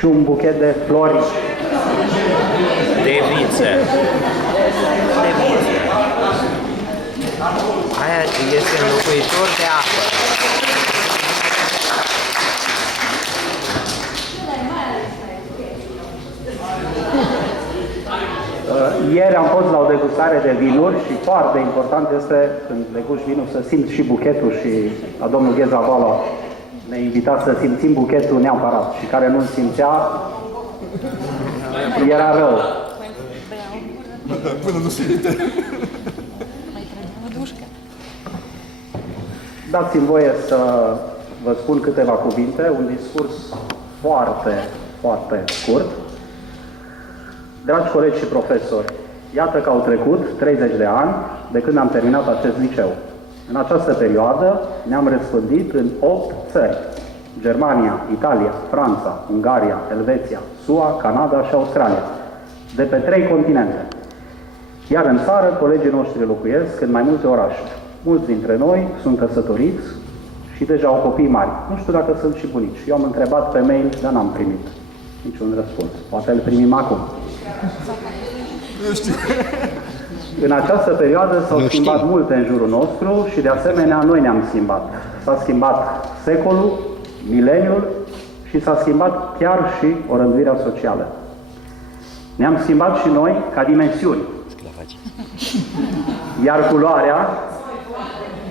și un buchet de flori. De viță. De viță. Aia este înlocuitor de apă. Ieri am fost la o degustare de vinuri și foarte important este când degusti vinul să simți și buchetul și la domnul Gheza Vala ne invita să simțim buchetul neapărat și care nu-l simțea era rău. Până nu simte. Dați-mi voie să vă spun câteva cuvinte, un discurs foarte, foarte scurt. Dragi colegi și profesori, iată că au trecut 30 de ani de când am terminat acest liceu. În această perioadă ne-am răspândit în 8 țări: Germania, Italia, Franța, Ungaria, Elveția, SUA, Canada și Australia, de pe 3 continente. Iar în țară, colegii noștri locuiesc în mai multe orașe. Mulți dintre noi sunt căsătoriți și deja au copii mari. Nu știu dacă sunt și bunici. Eu am întrebat pe mail, dar n-am primit niciun răspuns. Poate îl primim acum. În această perioadă s-au schimbat multe în jurul nostru și de asemenea noi ne-am schimbat. S-a schimbat secolul, mileniul și s-a schimbat chiar și orânduirea socială. Ne-am schimbat și noi ca dimensiuni. Iar culoarea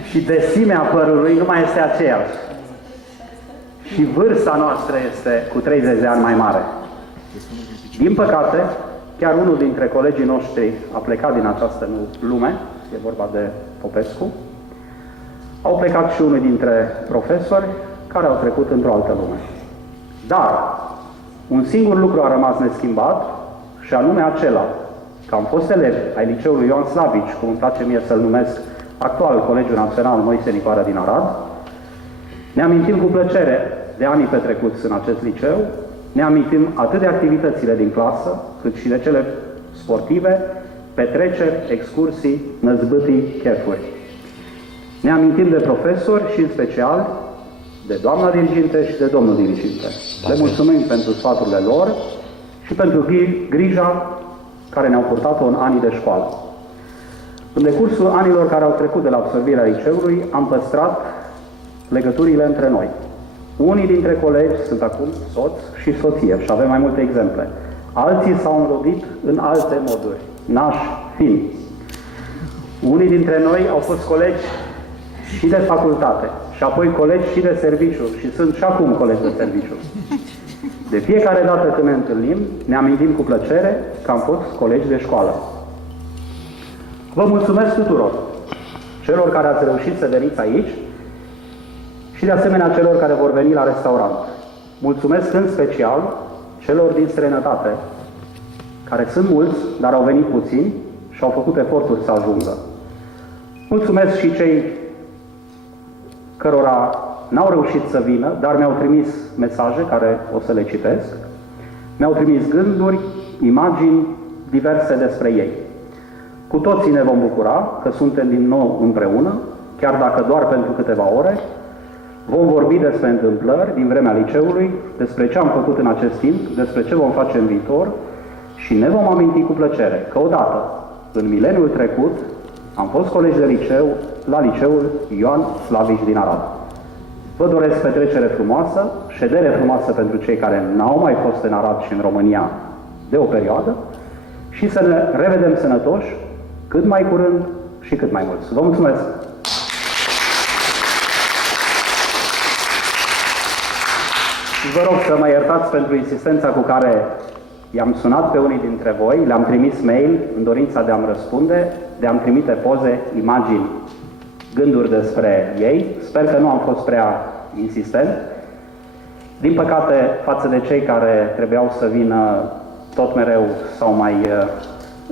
și desimea părului nu mai este aceeași. Și vârsta noastră este cu 30 de ani mai mare. Din păcate, chiar unul dintre colegii noștri a plecat din această lume, e vorba de Popescu. Au plecat și unul dintre profesori care au trecut într-o altă lume. Dar un singur lucru a rămas neschimbat și anume acela că am fost elevi ai liceului Ioan Slavici, cum îmi place mie să-l numesc, actual Colegiul Național Moise Nicoară din Arad. Ne amintim cu plăcere de anii petrecuți în acest liceu, ne amintim atât de activitățile din clasă, cât și de cele sportive, petreceri, excursii, năzbâtii, chefuri. Ne amintim de profesori și, în special, de doamna diriginte și de domnul diriginte. Le mulțumim pentru sfaturile lor și pentru grija care ne-au purtat-o în anii de școală. În decursul anilor care au trecut de la absolvirea liceului, am păstrat legăturile între noi. Unii dintre colegi sunt acum soți și soție și avem mai multe exemple. Alții s-au înrodit în alte moduri, nași fiind. Unii dintre noi au fost colegi și de facultate și apoi colegi și de serviciu și sunt și acum colegi de serviciu. De fiecare dată când ne întâlnim, ne amintim cu plăcere că am fost colegi de școală. Vă mulțumesc tuturor, celor care ați reușit să veniți aici și de asemenea celor care vor veni la restaurant. Mulțumesc în special celor din străinătate, care sunt mulți, dar au venit puțini și au făcut eforturi să ajungă. Mulțumesc și cei cărora n-au reușit să vină, dar mi-au trimis mesaje care o să le citesc. Mi-au trimis gânduri, imagini diverse despre ei. Cu toții ne vom bucura că suntem din nou împreună, chiar dacă doar pentru câteva ore. Vom vorbi despre întâmplări din vremea liceului, despre ce am făcut în acest timp, despre ce vom face în viitor și ne vom aminti cu plăcere că odată, în mileniul trecut, am fost colegi de liceu la liceul Ioan Slavici din Arad. Vă doresc petrecere frumoasă, ședere frumoasă pentru cei care n-au mai fost în Arad și în România de o perioadă și să ne revedem sănătoși cât mai curând și cât mai mulți. Vă mulțumesc! Vă rog să mă iertați pentru insistența cu care i-am sunat pe unii dintre voi, le-am trimis mail în dorința de a-mi răspunde, de a-mi trimite poze, imagini, gânduri despre ei. Sper că nu am fost prea insistent. Din păcate, față de cei care trebuiau să vină tot mereu sau mai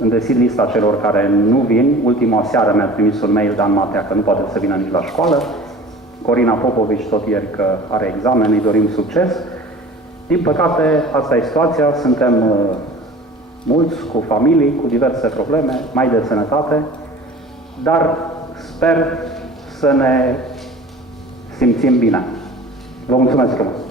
îndesit lista celor care nu vin. Ultima seară mi-a trimis un mail Dan Matea că nu poate să vină nici la școală. Corina Popovici tot ieri că are examen, îi dorim succes. Din păcate, asta e situația, suntem mulți, cu familii, cu diverse probleme, mai de sănătate, dar sper să ne simțim bine. Vă mulțumesc frumos!